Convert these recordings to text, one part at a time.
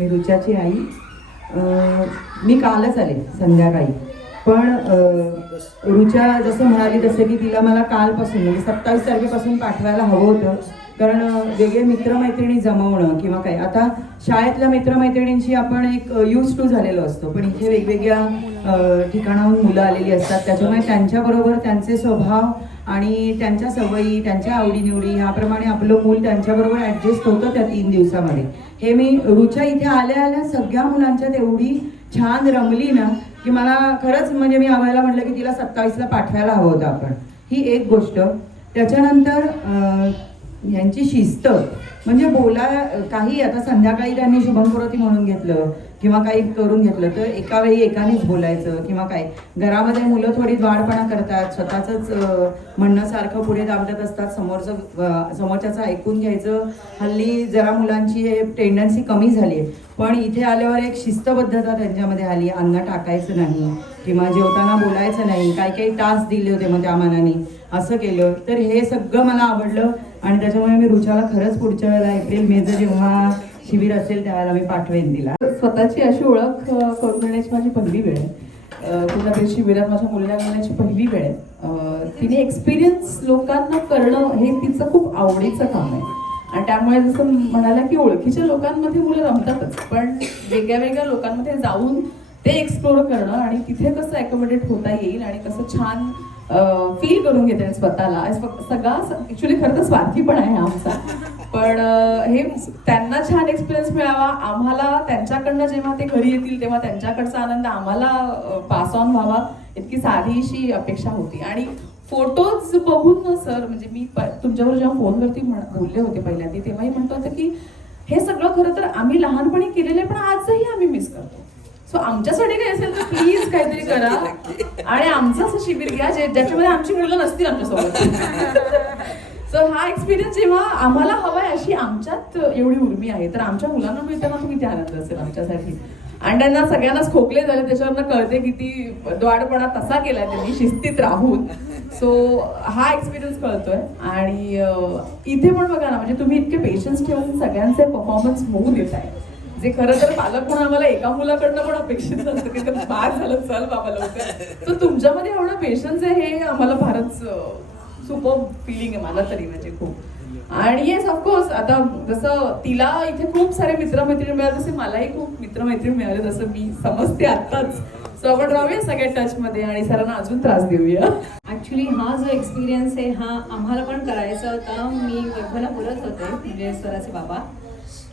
मी रुचाची आई मी कालच आले संध्याकाळी. पण अं, रुचा जसं म्हणाली तसं की तिला मला कालपासून म्हणजे सत्तावीस तारखेपासून पाठवायला हवं होतं. कारण वेगळे मित्रमैत्रिणी जमवणं किंवा काय. आता शाळेतल्या मित्रमैत्रिणींशी आपण एक यूज टू झालेलो असतो. पण इथे वेगवेगळ्या ठिकाणाहून मुलं आलेली असतात. त्याच्यामुळे त्यांच्याबरोबर त्यांचे स्वभाव आणि त्यांच्या सवयी त्यांच्या आवडीनिवडी ह्याप्रमाणे आपलं मूल त्यांच्याबरोबर ॲडजस्ट होतं त्या तीन दिवसामध्ये. हे मी रुचा इथे आल्या आल्या सगळ्या मुलांच्यात एवढी छान रमली ना की मला खरंच म्हणजे मी आम्हाला म्हटलं की तिला सत्तावीसला पाठवायला हवं होतं आपण. ही एक गोष्ट. त्याच्यानंतर यांची शिस्त म्हणजे बोला काही आता संध्याकाळी त्यांनी शुभंकरोती म्हणून घेतलं किंवा काही करून घेतलं तर एका वेळी एकानेच बोलायचं किंवा काय. घरामध्ये मुलं थोडी द्वाडपणा करतात स्वतःच म्हणणं सारखं पुढे दाबत असतात समोरचं समोरच्याचं ऐकून घ्यायचं. हल्ली जरा मुलांची हे टेंडन्सी कमी झाली आहे. पण इथे आल्यावर एक शिस्तबद्धता त्यांच्यामध्ये आली अन्न टाकायचं नाही किंवा जेवताना बोलायचं नाही काही काही टास्क दिले होते मग त्या मानाने. असं केलं. तर हे सगळं मला आवडलं आणि त्याच्यामुळे मी रुचाला खरंच पुढच्या वेळेला एप्रिल मेचं जेव्हा शिबिर असेल त्यावेळेला मी पाठवेन तिला. स्वतःची अशी ओळख करून देण्याची माझी पहिली वेळ आहे. कुठल्या शिबिरात माझ्या मुलीला घेण्याची पहिली वेळ आहे. तिने एक्सपिरियन्स लोकांना करणं हे तिचं खूप आवडीचं काम आहे. आणि त्यामुळे जसं म्हणाला की ओळखीच्या लोकांमध्ये मुलं रमतातच पण वेगळ्या वेगळ्या लोकांमध्ये जाऊन ते एक्सप्लोर करणं आणि तिथे कसं अकोमोडेट होता येईल आणि कसं छान फील करून घेते स्वतःला. सगळा ऍक्च्युली खरं तर स्वार्थीपण आहे आमचा. पण हे त्यांना छान एक्सपिरियन्स मिळावा. आम्हाला त्यांच्याकडनं जेव्हा ते घरी येतील तेव्हा त्यांच्याकडचा आनंद आम्हाला पास ऑन व्हावा. इतकी साधीशी अपेक्षा होती. आणि फोटोज बघून ना सर म्हणजे मी प- तुमच्यावर जेव्हा फोनवरती म्हण- बोलले होते पहिल्यांदा तेव्हाही म्हणतो होतं की हे सगळं खरं तर आम्ही लहानपणी केलेलं आहे पण आजही आम्ही मिस करतो. सो आमच्यासाठी काही असेल तर प्लीज काहीतरी करा. आणि आमचं असं शिबिर घ्या जे ज्याच्यामध्ये आमची मुलं नसतील आमच्यासोबत. सो हा एक्सपिरियन्स जेव्हा आम्हाला हवाय अशी आमच्यात एवढी उर्मी आहे. तर आमच्या मुलांना मिळताना तो किती आनंद असेल आमच्यासाठी. आणि त्यांना सगळ्यांनाच खोकले झाले त्याच्यावरनं कळते किती द्वाडपणा तसा केलाय त्यांनी शिस्तीत राहून. सो हा एक्सपिरियन्स कळतोय. आणि इथे पण बघा ना म्हणजे तुम्ही इतके पेशन्स ठेवून सगळ्यांचे परफॉर्मन्स होऊ देत आहे जे खरं तर पालक म्हणून आम्हाला एका मुलाकडनं पण अपेक्षित नसतं की पार झालं. चल बाबा लवकर. तर तुमच्यामध्ये एवढं पेशन्स आहे हे आम्हाला फारच सुपर फिलिंग आहे मला तरी म्हणजे खूप. आणि येस ऑफकोर्स आता जसं तिला इथे खूप सारे मित्रमैत्रिणी मिळाले तसे मलाही खूप मित्रमैत्रिणी मिळाले जसं मी समजते आत्ताच. सो आपण राहूया सगळ्या टच मध्ये आणि सरांना अजून त्रास देऊया. ॲक्च्युली हा जो एक्सपिरियन्स आहे हा आम्हाला पण करायचा होता. मी वैभवला बोलत होते म्हणजे स्वराचे बाबा.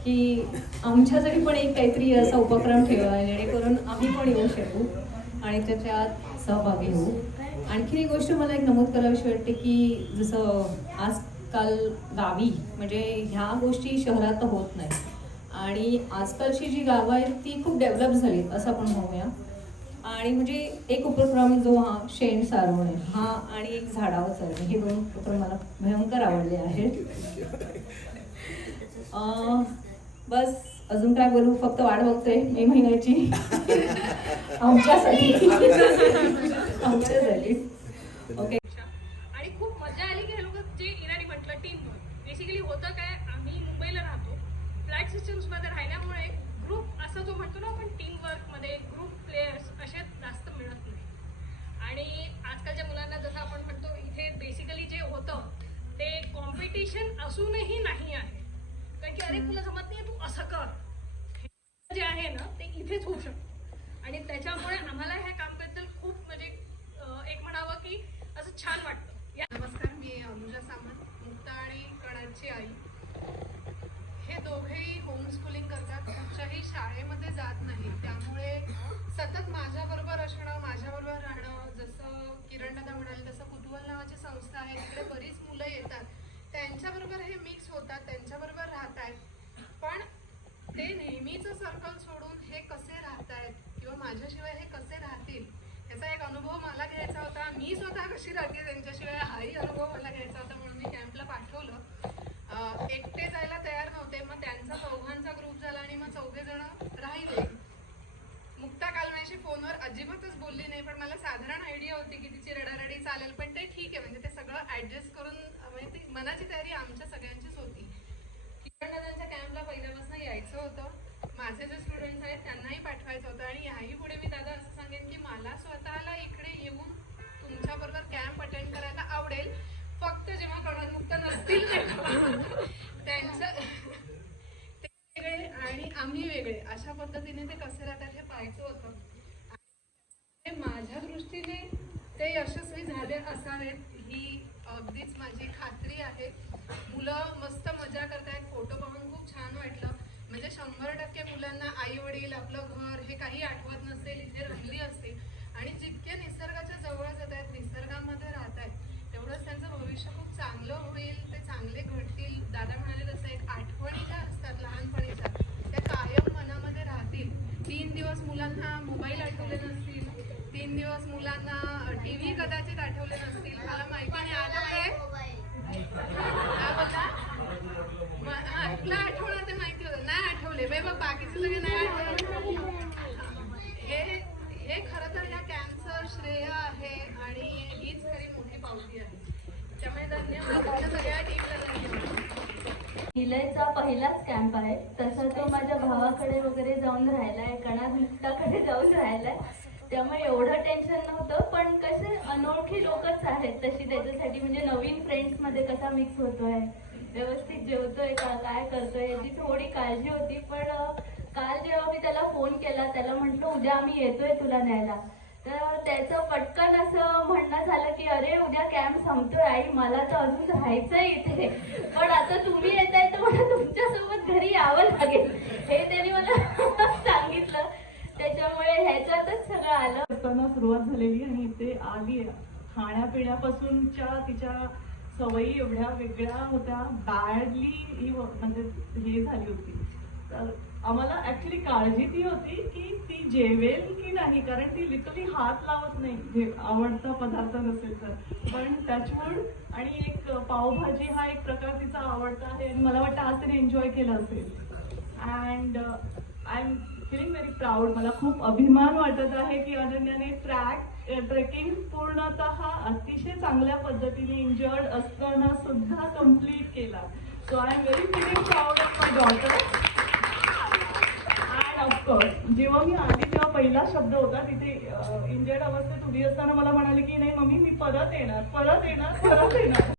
की आमच्यासाठी पण एक काहीतरी असा उपक्रम ठेवा जेणेकरून आम्ही पण येऊ शकू आणि त्याच्यात सहभागी होऊ. आणखी एक गोष्ट मला एक नमूद करावीशी वाटते की जसं आजकाल गावी म्हणजे ह्या गोष्टी शहरात होत नाही. आणि आजकालची जी गावं आहेत ती खूप डेव्हलप झाली असं आपण म्हणूया. आणि म्हणजे एक उपक्रम जो हा शेण सारवणे हा आणि एक झाडावर चालणे हे दोन उपक्रम मला भयंकर आवडले आहेत. बस अजून काय बोलू? फक्त वाट बघतोय मे महिन्याची. आमच्यासाठी. आमच्यासाठी. ओके आणि खूप मजा आली की हे लोक जे इराणी म्हटलं टीम वर्क बेसिकली होतं काय आम्ही मुंबईला राहतो. फ्लॅट सिस्टम्समध्ये राहिल्यामुळे ग्रुप असं जो म्हणतो ना आपण टीम वर्कमध्ये ग्रुप प्लेयर्स असे जास्त मिळत नाही. आणि आजकालच्या मुलांना जसं आपण म्हणतो इथे बेसिकली जे होतं ते कॉम्पिटिशन असूनही नाही आहे. की अरे तुला जमत नाही तू असं कर. जे आहे ना ते इथेच होऊ शकतं. आणि त्याच्यामुळे आम्हाला ह्या कामबद्दल खूप म्हणजे एक म्हणावं की असं छान वाटतं. या नमस्कार मी अनुजा सामंत मुक्ता आणि कणाची आई. हे दोघेही होमस्कूलिंग करतात. कुठच्याही शाळेमध्ये जात नाही. त्यामुळे सतत माझ्याबरोबर असणं माझ्याबरोबर राहणं जसं किरण दादा म्हणाले तसं कुतूहल नावाची संस्था आहे. तिकडे बरीच मुलं येतात. त्यांच्याबरोबर हे मिक्स होतात त्यांच्याबरोबर राहत आहेत पण ते नेहमीचं सर्कल सोडून हे कसे राहत आहेत किंवा माझ्याशिवाय हे कसे राहतील याचा एक अनुभव मला घ्यायचा होता. मी स्वतः कशी राहते त्यांच्याशिवाय? हाही अनुभव मला घ्यायचा होता म्हणून मी कॅम्पला पाठवलं. एकटे जायला तयार नव्हते. मग त्यांचा चौघांचा ग्रुप झाला आणि मग चौघे जण राहिले. मुक्ता कालम्याशी फोनवर अजिबातच बोलली नाही पण मला साधारण आयडिया होती की तिची रडारडी चालेल पण ते ठीक आहे. म्हणजे ते सगळं ॲडजस्ट करून मनाची तयारी आमच्या सगळ्यांचीच होती. किरण दादांच्या कॅम्पला पहिल्यापासून यायचं होतं. माझे जे स्टुडंट्स आहेत त्यांनाही पाठवायचं होतं आणि याही पुढे मी दादा असं सांगेन की मला स्वतःला इकडे येऊन तुमच्याबरोबर कॅम्प अटेंड करायला आवडेल. फक्त जेव्हा कडकमुक्त नसतील त्यांचं ते वेगळे आणि आम्ही वेगळे. अशा पद्धतीने ते कसे राहतात हे पाहायचं होतं. माझ्या दृष्टीने ते यशस्वी झाले असावेत ही अगदीच माझी खात्री आहे. मुलं मस्त मजा करतायत. फोटो पाहून खूप छान वाटलं. म्हणजे शंभर टक्के मुलांना आई वडील आपलं घर हे काही आठवत नसेल इथे रंगली असतील आणि जितके निसर्गाच्या जवळ जात आहेत निसर्गामध्ये राहत आहेत तेवढंच त्यांचं भविष्य खूप चांगलं होईल ते चांगले घडतील. दादा म्हणाले तसं एक आठवणी ज्या असतात लहानपणीच्या त्या कायम मनामध्ये राहतील. तीन दिवस मुलांना मोबाईल आठवले नसतील तीन दिवस मुलांना टी व्ही कदाचित आठवले नसतील. मला माहिती नाही आलं काय? बोलता तुला आठवलं ते माहिती होतं. नाही आठवले. बे बघ बाकीचे सगळे नाही आठवले. हे हे खरं तर ह्या कॅम्पचं श्रेय आहे आणि हीच खरी मोठी पावती आहे. त्यामुळे धन्यवाद. सगळ्या टीमला धन्यवाद. पहिलाच कॅम्प आहे. तसं तो माझ्या भावाकडे वगैरे जाऊन राहिलाय कणा मुक्ताकडे जाऊन राहिलाय. त्यामुळे एवढं टेन्शन नव्हतं पण कसे अनोळखी लोकच आहेत. तशी त्याच्यासाठी म्हणजे नवीन फ्रेंड्समध्ये कसा मिक्स होतोय व्यवस्थित जेवतोय का काय करतोय याची थोडी काळजी होती. पण काल जेव्हा मी त्याला फोन केला त्याला म्हटलं उद्या आम्ही येतोय तुला न्यायला. तर त्याचं पटकन असं म्हणणं झालं की अरे उद्या कॅम्प संपतोय आई मला तर अजून राहायचंय इथे. पण आता तुम्ही झालेली आणि ते आली खाण्यापिण्यापासूनच्या तिच्या सवयी एवढ्या वेगळ्या होत्या. बॅडली ही म्हणजे हे झाली होती. तर आम्हाला ऍक्च्युली काळजी ती होती की ती जेवेल की नाही कारण ती लिटरली हात लावत नाही. जे आवडता पदार्थ नसेल तर. पण त्याच्यावर आणि एक पावभाजी हा एक प्रकार तिचा आवडता आहे. आणि मला वाटतं आज तिने एन्जॉय केला असेल. And I am feeling very proud मला खूप अभिमान वाटत आहे की अनन्याने ट्रॅक ट्रेकिंग पूर्णतः अतिशय चांगल्या पद्धतीने इंजर्ड असताना सुद्धा कंप्लीट केला. So I am very feeling proud of my daughter and of course जेव्हा मी आली तेव्हा पहिला शब्द होता तिथे इंजर्ड अवस्थेत उभी असताना मला म्हणाले की नाही मम्मी मी परत येणार परत येणार परत येणार.